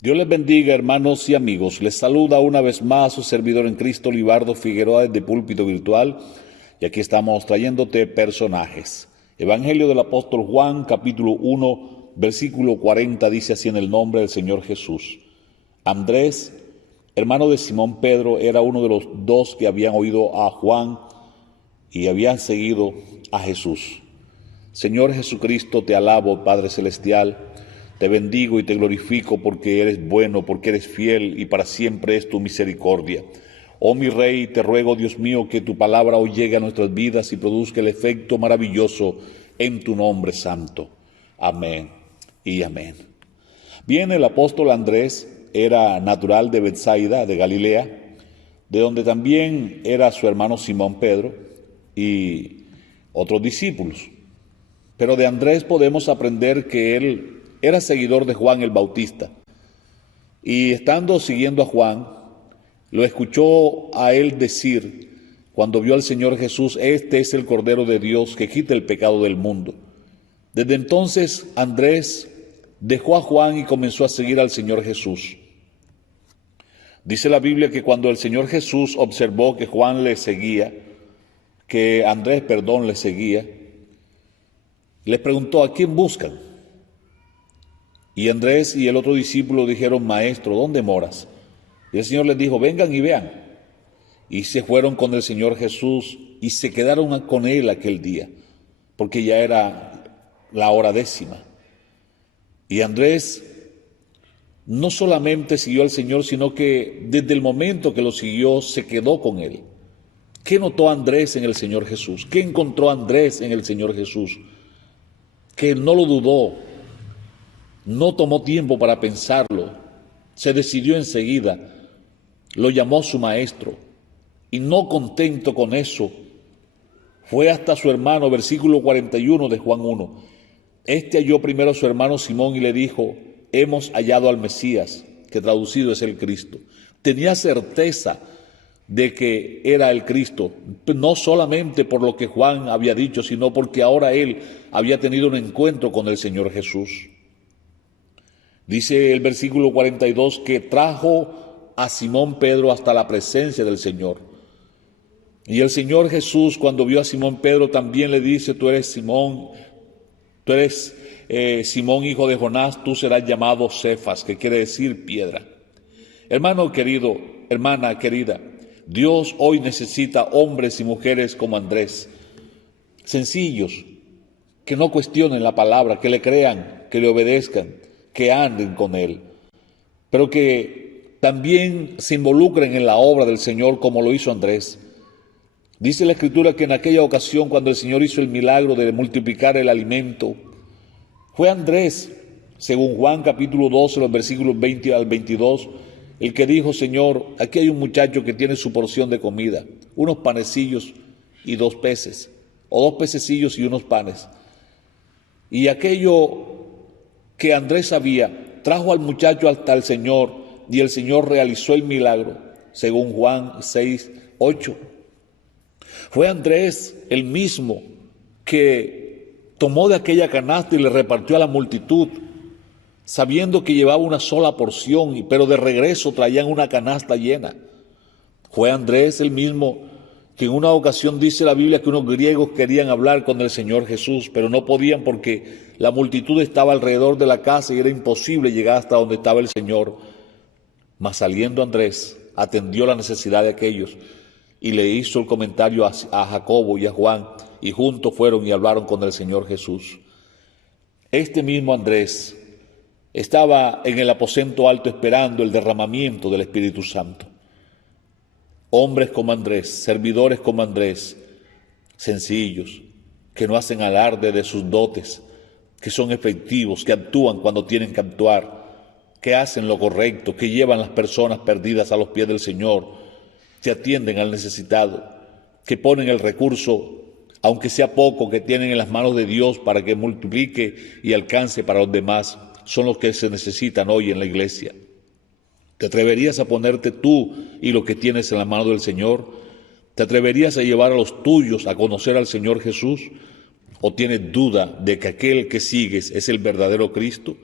Dios les bendiga, hermanos y amigos. Les saluda una vez más su servidor en Cristo, Libardo Figueroa, desde Púlpito Virtual. Y aquí estamos trayéndote personajes. Evangelio del apóstol Juan, capítulo 1, versículo 40, dice así en el nombre del Señor Jesús. Andrés, hermano de Simón Pedro, era uno de los dos que habían oído a Juan y habían seguido a Jesús. Señor Jesucristo, te alabo, Padre Celestial. Te bendigo y te glorifico porque eres bueno, porque eres fiel y para siempre es tu misericordia. Oh mi Rey, te ruego, Dios mío, que tu palabra hoy llegue a nuestras vidas y produzca el efecto maravilloso en tu nombre santo. Amén y amén. Bien, el apóstol Andrés era natural de Betsaida, de Galilea, de donde también era su hermano Simón Pedro y otros discípulos. Pero de Andrés podemos aprender que él era seguidor de Juan el Bautista, y estando siguiendo a Juan, lo escuchó a él decir, cuando vio al Señor Jesús: este es el Cordero de Dios que quita el pecado del mundo. Desde entonces Andrés dejó a Juan y comenzó a seguir al Señor Jesús. Dice la Biblia que cuando el Señor Jesús observó que Juan le seguía, que Andrés, le seguía, les preguntó: ¿a quién buscan? Y Andrés y el otro discípulo dijeron: Maestro, ¿dónde moras? Y el Señor les dijo: vengan y vean. Y se fueron con el Señor Jesús y se quedaron con él aquel día, porque ya era la hora 10:00. Y Andrés no solamente siguió al Señor, sino que desde el momento que lo siguió se quedó con él. ¿Qué notó Andrés en el Señor Jesús? ¿Qué encontró Andrés en el Señor Jesús? Que no lo dudó. No tomó tiempo para pensarlo, se decidió enseguida, lo llamó su maestro, y no contento con eso, fue hasta su hermano, versículo 41 de Juan 1. Este halló primero a su hermano Simón y le dijo: hemos hallado al Mesías, que traducido es el Cristo. Tenía certeza de que era el Cristo, no solamente por lo que Juan había dicho, sino porque ahora él había tenido un encuentro con el Señor Jesús. Dice el versículo 42 que trajo a Simón Pedro hasta la presencia del Señor. Y el Señor Jesús, cuando vio a Simón Pedro, también le dice: tú eres Simón, Simón, hijo de Jonás, tú serás llamado Cefas, que quiere decir piedra. Hermano querido, hermana querida, Dios hoy necesita hombres y mujeres como Andrés, sencillos, que no cuestionen la palabra, que le crean, que le obedezcan, que anden con él, pero que también se involucren en la obra del Señor como lo hizo Andrés. Dice la Escritura que en aquella ocasión, cuando el Señor hizo el milagro de multiplicar el alimento, fue Andrés, según Juan capítulo 12, los versículos 20 al 22, el que dijo: Señor, aquí hay un muchacho que tiene su porción de comida, unos panecillos y 2 peces, o 2 pececillos y unos panes. Y aquello que Andrés sabía, trajo al muchacho hasta el Señor, y el Señor realizó el milagro, según Juan 6:8. Fue Andrés el mismo que tomó de aquella canasta y le repartió a la multitud, sabiendo que llevaba una sola porción, pero de regreso traían una canasta llena. Fue Andrés el mismo que en una ocasión dice la Biblia que unos griegos querían hablar con el Señor Jesús, pero no podían porque la multitud estaba alrededor de la casa y era imposible llegar hasta donde estaba el Señor. Mas saliendo Andrés, atendió la necesidad de aquellos y le hizo el comentario a Jacobo y a Juan, y juntos fueron y hablaron con el Señor Jesús. Este mismo Andrés estaba en el aposento alto esperando el derramamiento del Espíritu Santo. Hombres como Andrés, servidores como Andrés, sencillos, que no hacen alarde de sus dotes, que son efectivos, que actúan cuando tienen que actuar, que hacen lo correcto, que llevan las personas perdidas a los pies del Señor, que atienden al necesitado, que ponen el recurso, aunque sea poco, que tienen en las manos de Dios para que multiplique y alcance para los demás, son los que se necesitan hoy en la iglesia. ¿Te atreverías a ponerte tú y lo que tienes en la mano del Señor? ¿Te atreverías a llevar a los tuyos a conocer al Señor Jesús? ¿O tienes duda de que aquel que sigues es el verdadero Cristo?